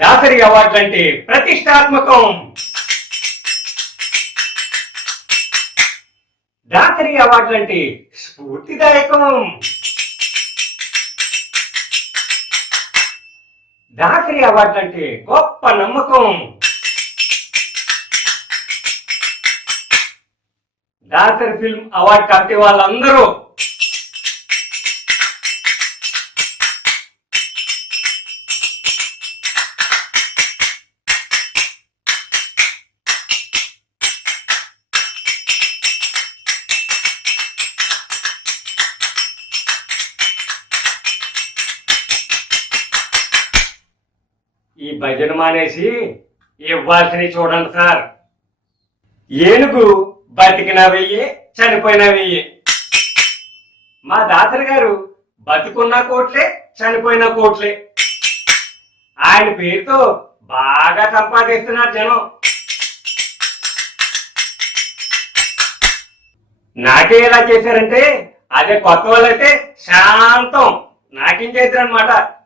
Dasari award అంటే ప్రతిష్టాత్మకం. Dasari award అంటే స్ఫూర్తిదాయకం. Dasari award అంటే గొప్ప నమ్మకం. దాసరి ఫిల్మ్ అవార్డు కమిటీ వాళ్ళందరూ ఈ భజన మానేసి ఇవ్వాల్సినవి చూడండి సార్. ఏనుగు బతికినా వెయ్యి, చనిపోయినా వెయ్యి. మా దాసరి గారు బతికున్న కోట్లే, చనిపోయిన కోట్లే. ఆయన పేరుతో బాగా సంపాదిస్తున్నారు జనం. నాకే ఎలా చేశారంటే, అదే కొత్త వాళ్ళైతే శాంతం నాకేం చేశారనమాట.